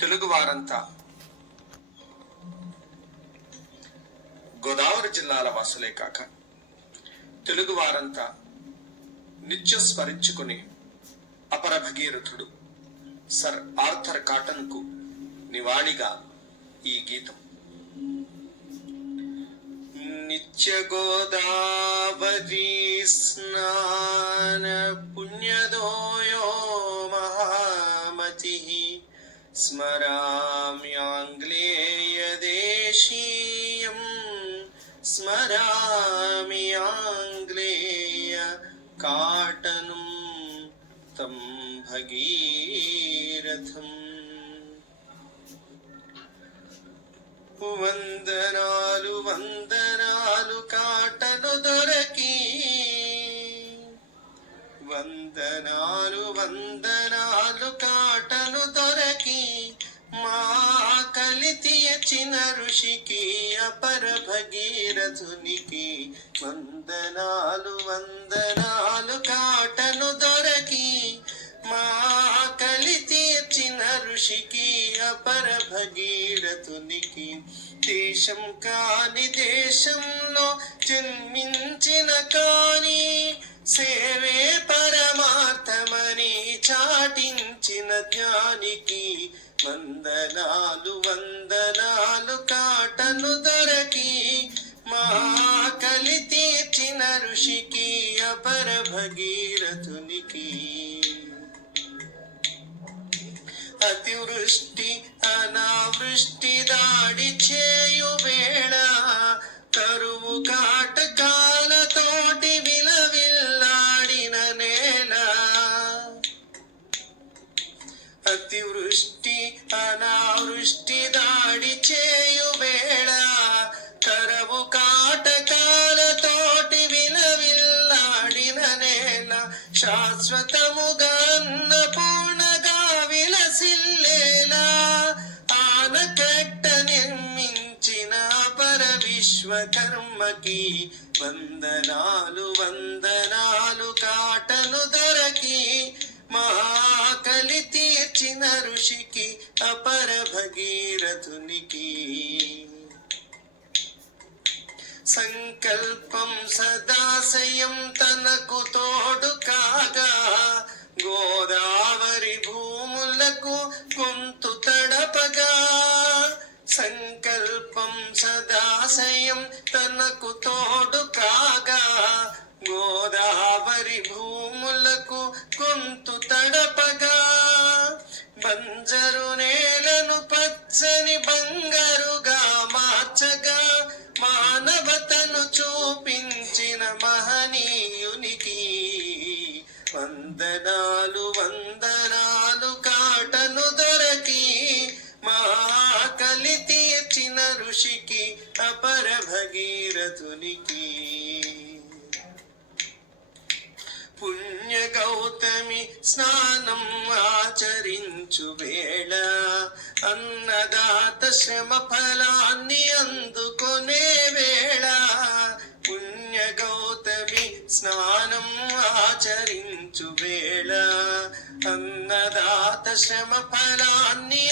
తెలుగు వారంతా గోదావరి జిల్లాల వాసులే కాక తెలుగు వారంతా నిత్యం స్మరించుకుని అపర భగీరథుడు సర్ ఆర్థర్ కాటన్ కు నివాళిగా ఈ గీతం. నిత్య గోదావరి స్నాన పుణ్యదోయో మహామతి స్మరామ్యాంగ్లేయ దేశీయం స్మరామి ఆంగ్లేయ కాటనం తం భగీరథం. వందనాలు వందనాలు కాటను దొరకి, వందనాలు వందనాలు కాటను దొరకి, మా కలితి యచిన ఋషికి అపర భగీరథునికి. వందనాలు వందనాలు కాటను దొరకి, మా కలితి యచిన ఋషికి అపర భగీరథునికి. దేశం కాని దేశంలో జన్మించిన కాని సేవే పరమార్థమని చాటించిన జ్ఞానికి. వందనాలు వందనాలు కాటను దొరకి, మా కలితి యచిన ఋషికి అపర భగీరథునికి. అతివృష్టి అనావృష్టి దాడి చేయు వేళ, కరువు కాటకాలతోటి విలవిల్లాడిన నేల. అతివృష్టి అనావృష్టి దాడి చేయు వేళ, కరువు కాటకాలతోటి విలవిల్లాడిన నేల. శాశ్వతముగా అన్నపూర్ణగా విలసిల్లేలా, ఆనకట్ట నిర్మించిన అపర విశ్వకర్మకి. వందనాలు వందనాలు కాటను దొరకి, మహాకలి తీర్చిన ఋషికి అపర భగీరథునికి. సంకల్పం సదాశయం తనకు తోడు కాగా, గోదావరి భూములకు గొంతు తడపగా. సంకల్పం సదాశయం తనకు తోడు కాగా, గోదావరి భూములకు గొంతు తడపగా. బంజరు నేలను పచ్చని బంగారుగా మార్చగా, మానవతను చూపించిన మహనీయునికి. వందనాలు వందనాలు కాటను దొరకి, మా కలితి యచిన ఋషికి అపర భగీరథునికి. పుణ్య గౌతమి స్నానం ఆచరించు వేళ, అన్నదాత శ్రమ ఫలాన్ని అందుకొనే వేళ. పుణ్య గౌతమి స్నానం ఆచరించు వేళ, అన్నదాత శ్రమ ఫలాన్ని